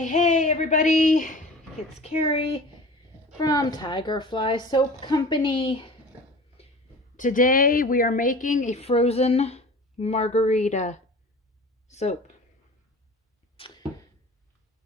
Hey everybody, it's Carrie from Tigerfly Soap Company. Today we are making a frozen margarita soap.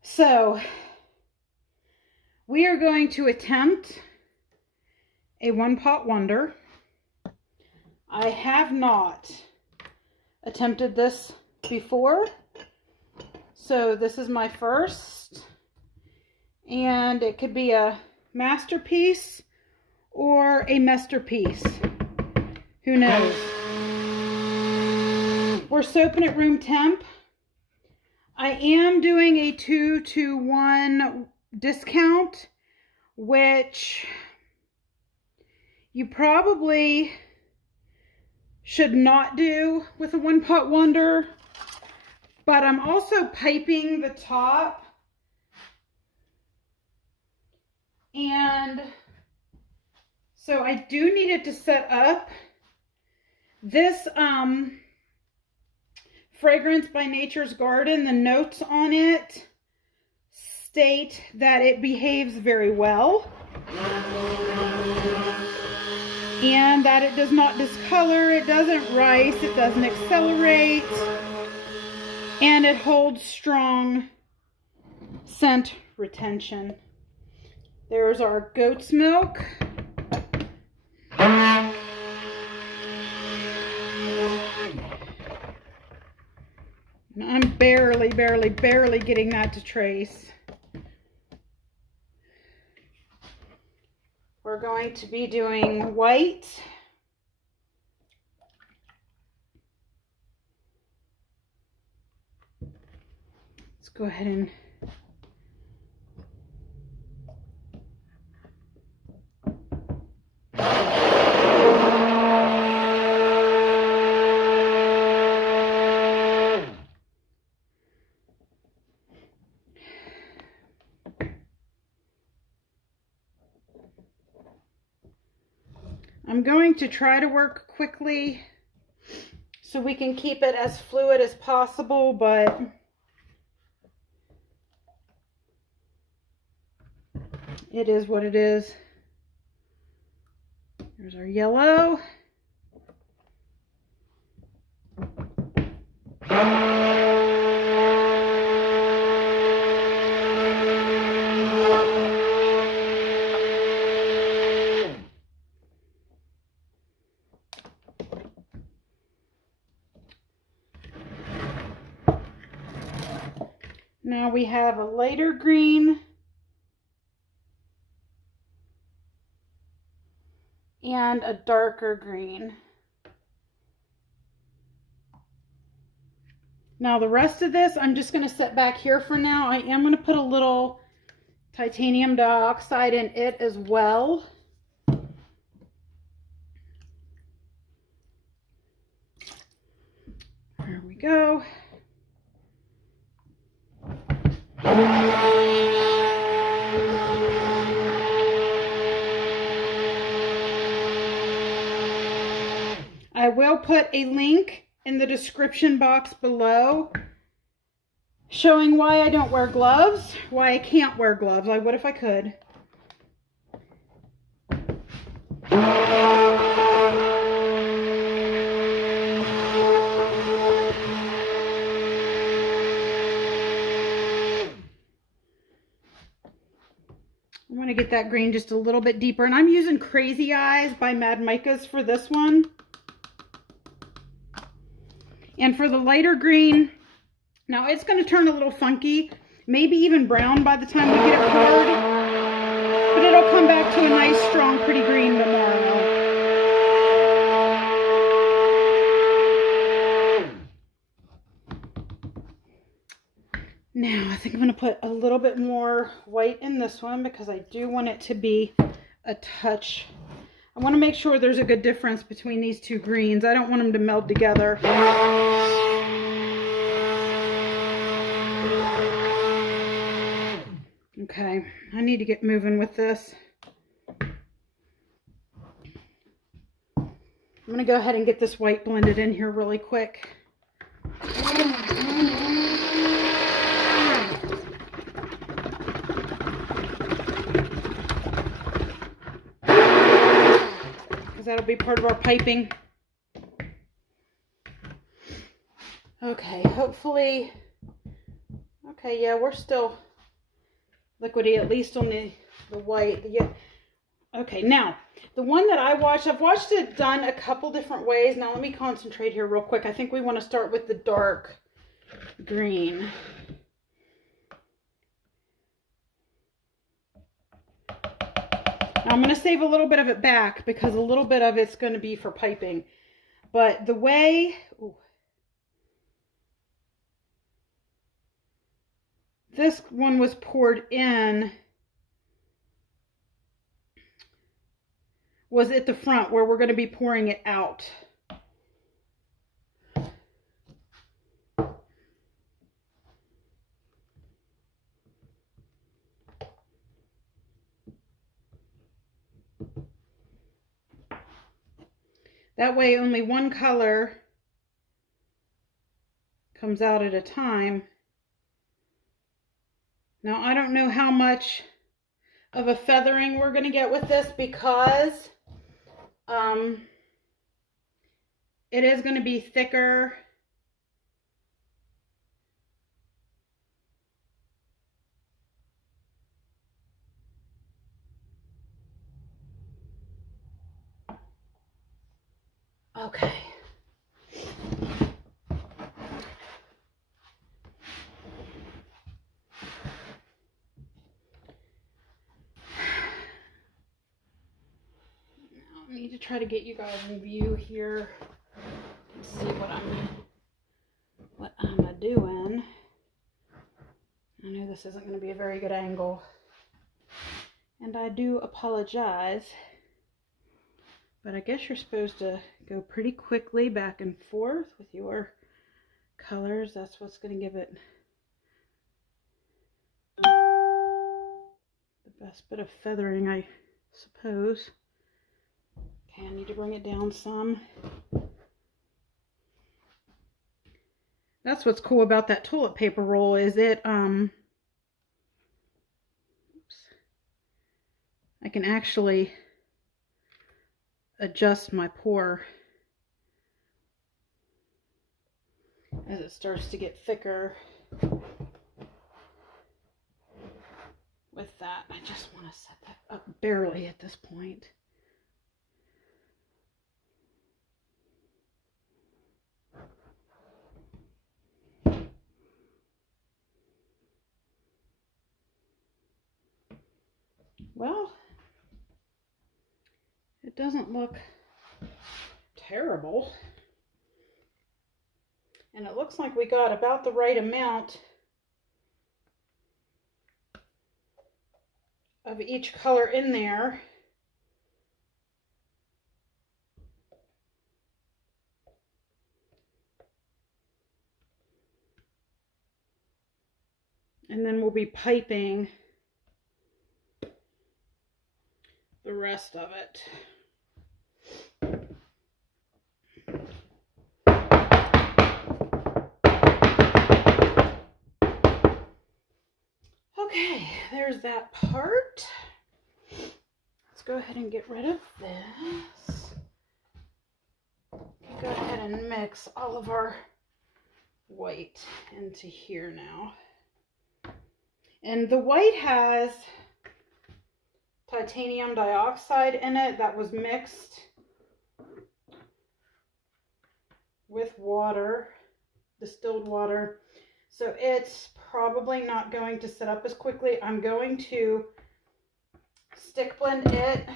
So we are going to attempt a one-pot wonder. I have not attempted this before. So this is my first, and it could be a masterpiece or a masterpiece. Who knows? We're soaping at room temp. I am doing a 2-to-1 discount, which you probably should not do with a one-pot wonder. But I'm also piping the top, and so I do need it to set up. This fragrance by Nature's Garden, the notes on it state that it behaves very well and that it does not discolor, it doesn't rice, it doesn't accelerate. And it holds strong scent retention. There's our goat's milk. And I'm barely getting that to trace. We're going to be doing white. Go ahead and I'm going to try to work quickly so we can keep it as fluid as possible, but it is what it is. There's our yellow. Now we have a lighter green and a darker green. Now the rest of this I'm just going to set back here for now. I am going to put a little titanium dioxide in it as well. There we go. I will put a link in the description box below showing why I don't wear gloves, why I can't wear gloves. I would if I could. I want to get that green just a little bit deeper, and I'm using Crazy Eyes by Mad Micas for this one. And for the lighter green, now it's going to turn a little funky, maybe even brown by the time we get it poured, but it'll come back to a nice, strong, pretty green tomorrow. Now I think I'm going to put a little bit more white in this one because I do want it to be a touch. I want to make sure there's a good difference between these two greens. I don't want them to meld together. Okay, I need to get moving with this. I'm going to go ahead and get this white blended in here really quick. that'll be part of our piping. Okay, hopefully, okay, yeah, we're still liquidy, at least on the white. Yeah. Okay, now, the one that I've watched it done a couple different ways. Now, let me concentrate here real quick. I think we want to start with the dark green. Now, I'm going to save a little bit of it back because a little bit of it's going to be for piping. But the way... Ooh, this one was poured in was at the front where we're going to be pouring it out. That way only one color comes out at a time. Now I don't know how much of a feathering we're going to get with this because it is going to be thicker. Okay. I need to try to get you guys in view here and see what I'm doing. I know this isn't going to be a very good angle, and I do apologize, but I guess you're supposed to go pretty quickly back and forth with your colors. That's what's going to give it the best bit of feathering, I suppose. Okay, I need to bring it down some. That's what's cool about that toilet paper roll is it, oops, I can actually adjust my pour as it starts to get thicker. With that, I just want to set that up barely at this point. Well, it doesn't look terrible. And it looks like we got about the right amount of each color in there. And then we'll be piping the rest of it. Okay, there's that part. Let's go ahead and get rid of this. Go ahead and mix all of our white into here now. And the white has titanium dioxide in it that was mixed with water, distilled water. So it's probably not going to set up as quickly. I'm going to stick blend it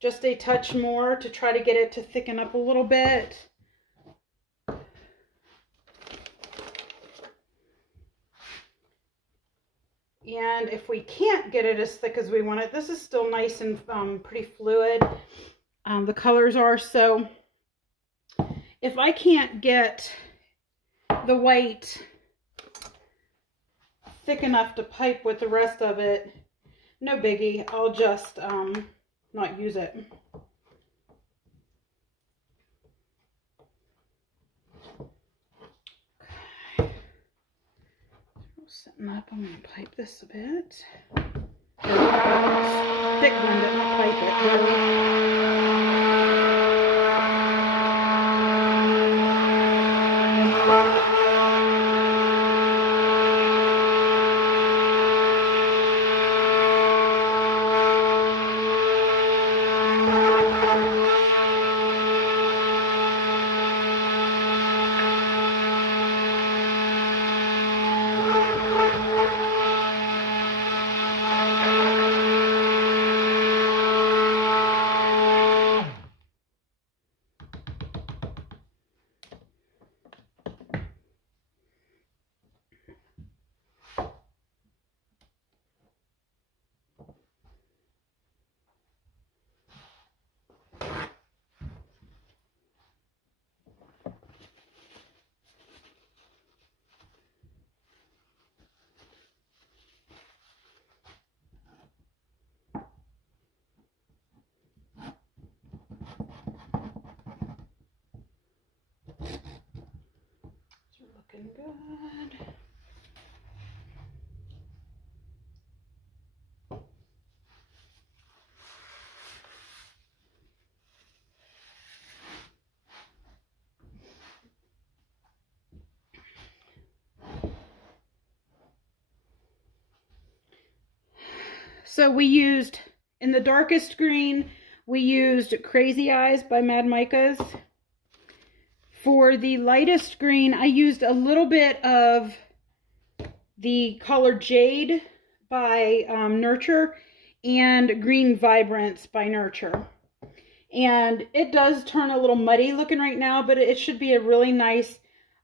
just a touch more to try to get it to thicken up a little bit. And if we can't get it as thick as we want it, this is still nice and pretty fluid. The colors are, so if I can't get the white thick enough to pipe with the rest of it, no biggie. I'll just not use it. Okay. Setting up, I'm going to pipe this a bit. Stick blend it, not pipe it. So we used, in the darkest green, we used Crazy Eyes by Mad Micas. For the lightest green, I used a little bit of the color Jade by Nurture and Green Vibrance by Nurture. And it does turn a little muddy looking right now, but it should be a really nice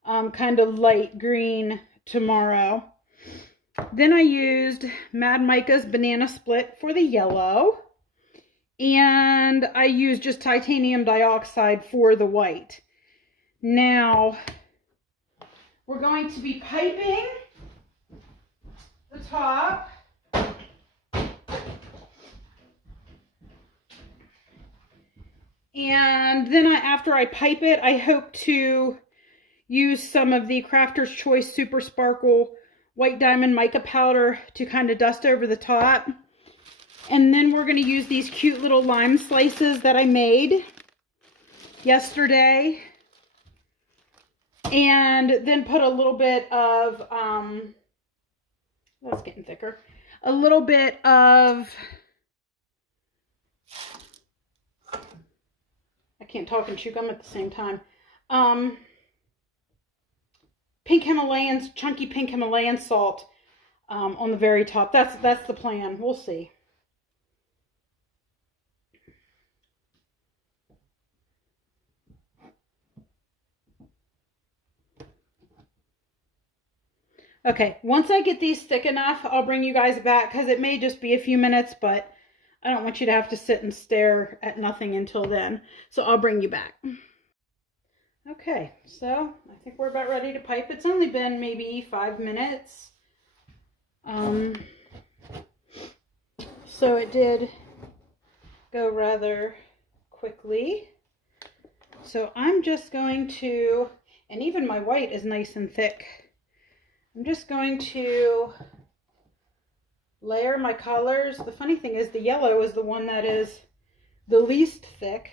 kind of light green tomorrow. Then I used Mad Micas Banana Split for the yellow. And I used just titanium dioxide for the white. Now, we're going to be piping the top. And then after I pipe it, I hope to use some of the Crafter's Choice Super Sparkle White Diamond Mica Powder to kind of dust over the top. And then we're going to use these cute little lime slices that I made yesterday. And then put a little bit of, that's getting thicker, a little bit of, I can't talk and chew gum at the same time, pink Himalayan, chunky pink Himalayan salt on the very top. That's the plan. We'll see. Okay, once I get these thick enough, I'll bring you guys back because it may just be a few minutes, but I don't want you to have to sit and stare at nothing until then. So I'll bring you back. Okay, so I think we're about ready to pipe. It's only been maybe 5 minutes. So it did go rather quickly. So I'm just going to, and even my white is nice and thick. I'm just going to layer my colors. The funny thing is the yellow is the one that is the least thick.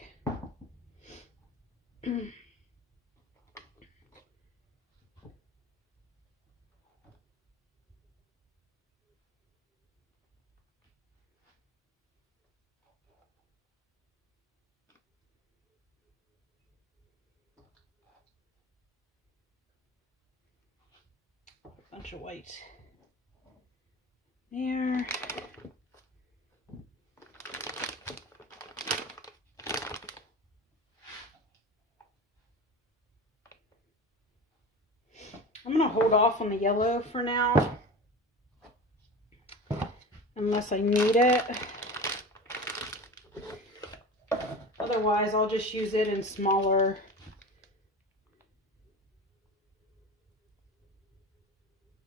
Bunch of white there. I'm going to hold off on the yellow for now, unless I need it. Otherwise, I'll just use it in smaller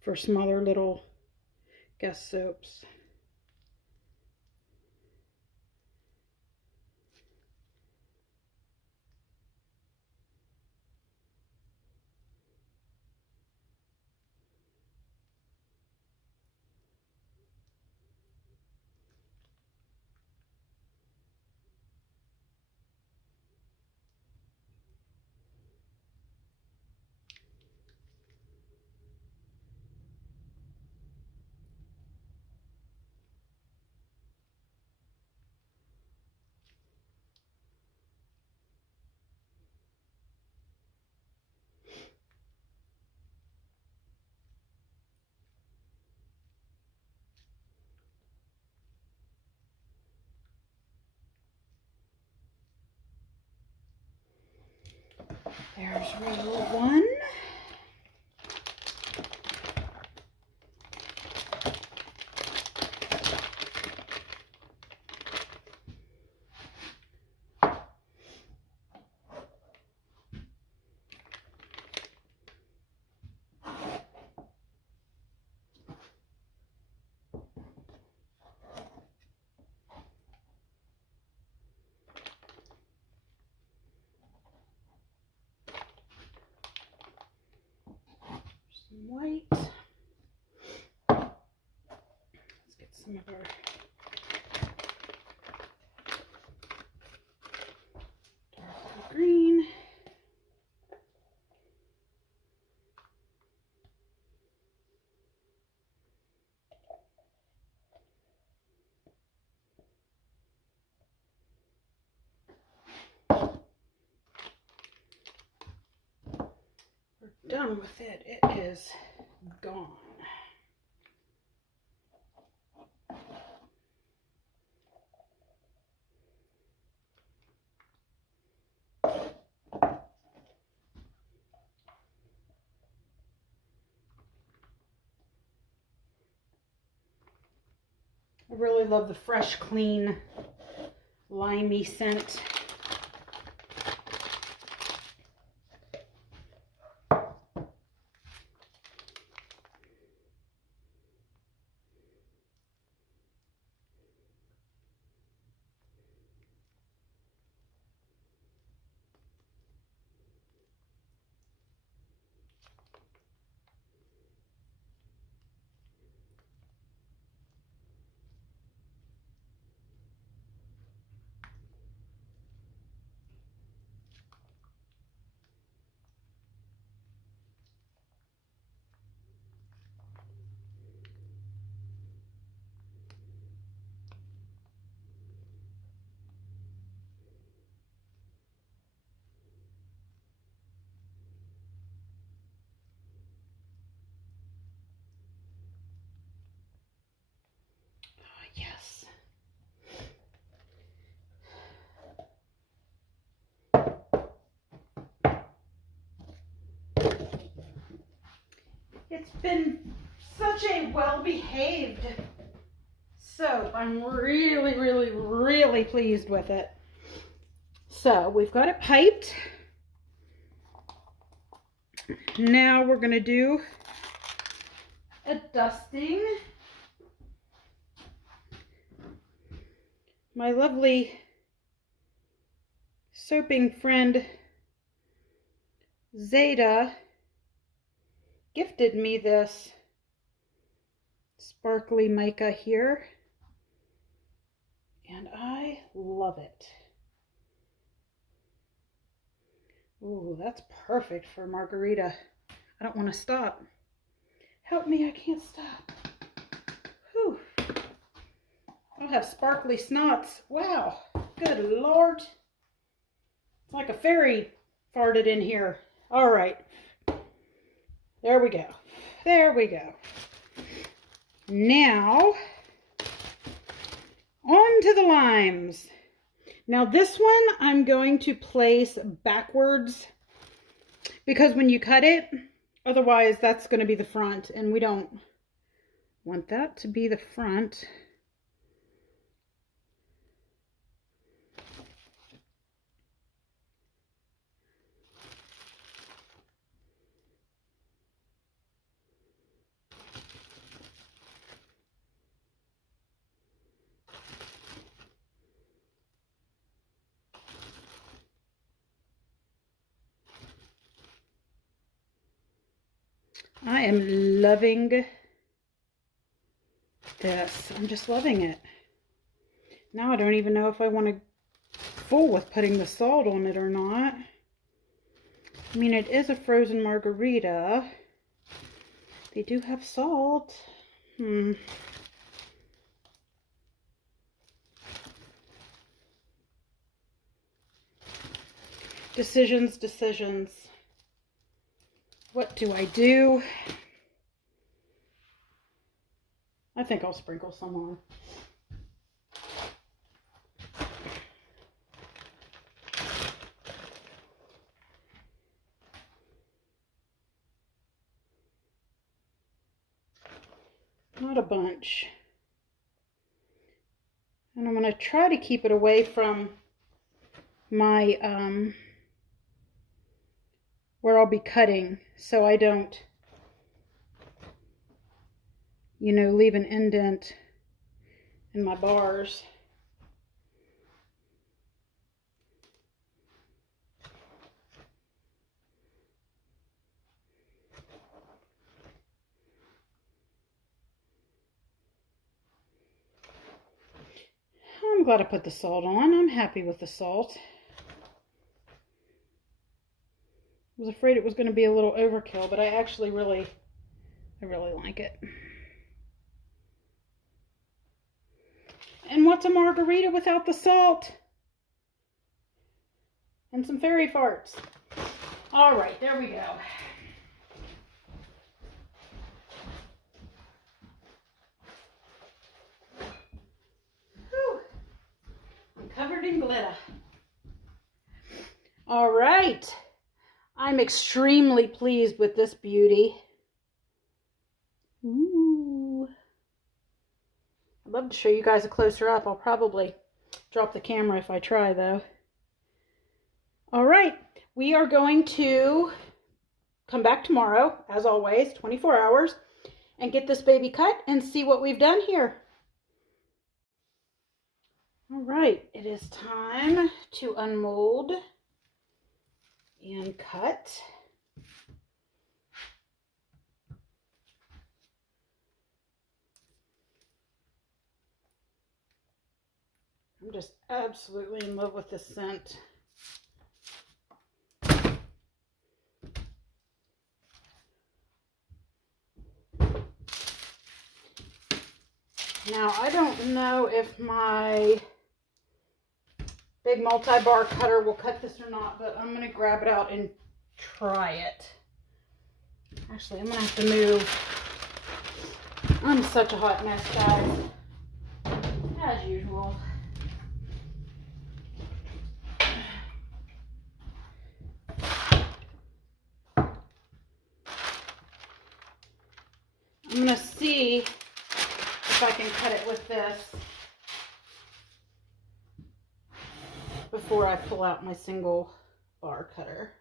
for smaller little guest soaps. There's row 1. Some white. Let's get some of our darker green. done with it, it is gone. I really love the fresh, clean, limey scent. Yes. It's been such a well-behaved soap. I'm really, really, really pleased with it. So we've got it piped. Now we're going to do a dusting. My lovely soaping friend Zeta gifted me this sparkly mica here, and I love it. Ooh, that's perfect for Margarita. I don't want to stop. Help me, I can't stop. Whew. I'll have sparkly snots. Wow, good Lord. It's like a fairy farted in here. All right. There we go. There we go. Now, on to the limes. Now this one I'm going to place backwards because when you cut it, otherwise that's going to be the front, and we don't want that to be the front. I am loving this. I'm just loving it. Now I don't even know if I want to fool with putting the salt on it or not. I mean, it is a frozen margarita. They do have salt. Decisions, decisions. What do I do? I think I'll sprinkle some on. Not a bunch. And I'm going to try to keep it away from my, where I'll be cutting, so I don't, you know, leave an indent in my bars. I'm glad I put the salt on. I'm happy with the salt. I was afraid it was going to be a little overkill, but I actually really like it. And what's a margarita without the salt? And some fairy farts. All right, there we go. and glitter. All right. I'm extremely pleased with this beauty. Ooh. I'd love to show you guys a closer up. I'll probably drop the camera if I try though. All right. We are going to come back tomorrow, as always, 24 hours, and get this baby cut and see what we've done here. All right, it is time to unmold and cut. I'm just absolutely in love with this scent. Now, I don't know if my big multi-bar cutter will cut this or not, but I'm going to grab it out and try it. Actually, I'm going to have to move. I'm such a hot mess, guys. As usual. I'm going to see if I can cut it with this before I pull out my single bar cutter.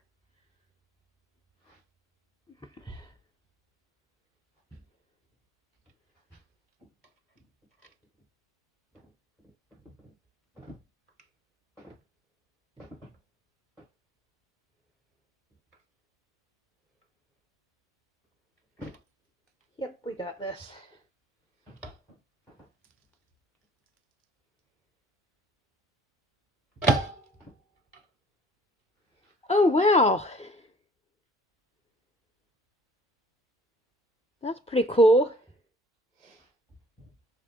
Yep, we got this. Oh, wow. That's pretty cool.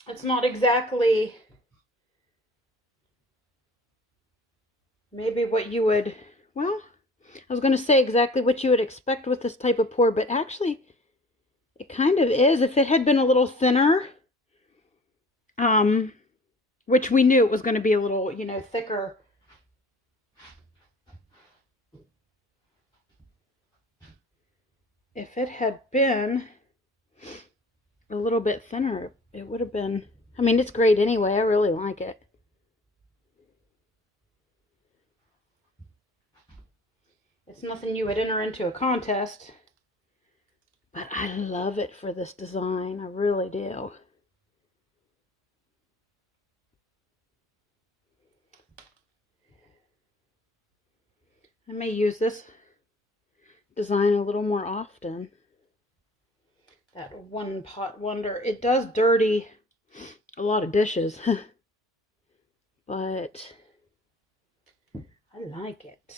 It's not exactly maybe what you would, well, I was going to say exactly what you would expect with this type of pour, but actually it kind of is. If it had been a little thinner, which we knew it was going to be a little, you know, thicker. If it had been a little bit thinner, it would have been, I mean, it's great anyway. I really like it. It's nothing you would enter into a contest, but I love it for this design. I really do. I may use this design a little more often. That one pot wonder. It does dirty a lot of dishes, but I like it.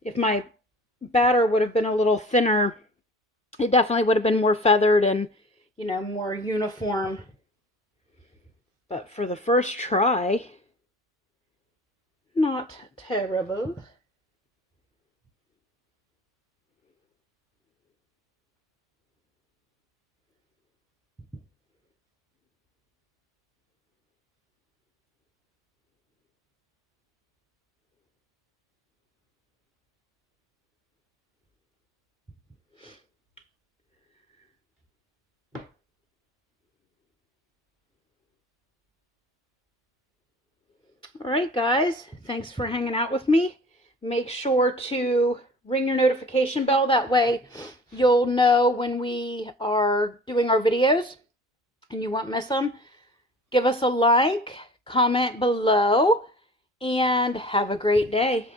If my batter would have been a little thinner, it definitely would have been more feathered and, you know, more uniform. But for the first try, not terrible. All right, guys, thanks for hanging out with me. Make sure to ring your notification bell. That way you'll know when we are doing our videos and you won't miss them. Give us a like, comment below, and have a great day.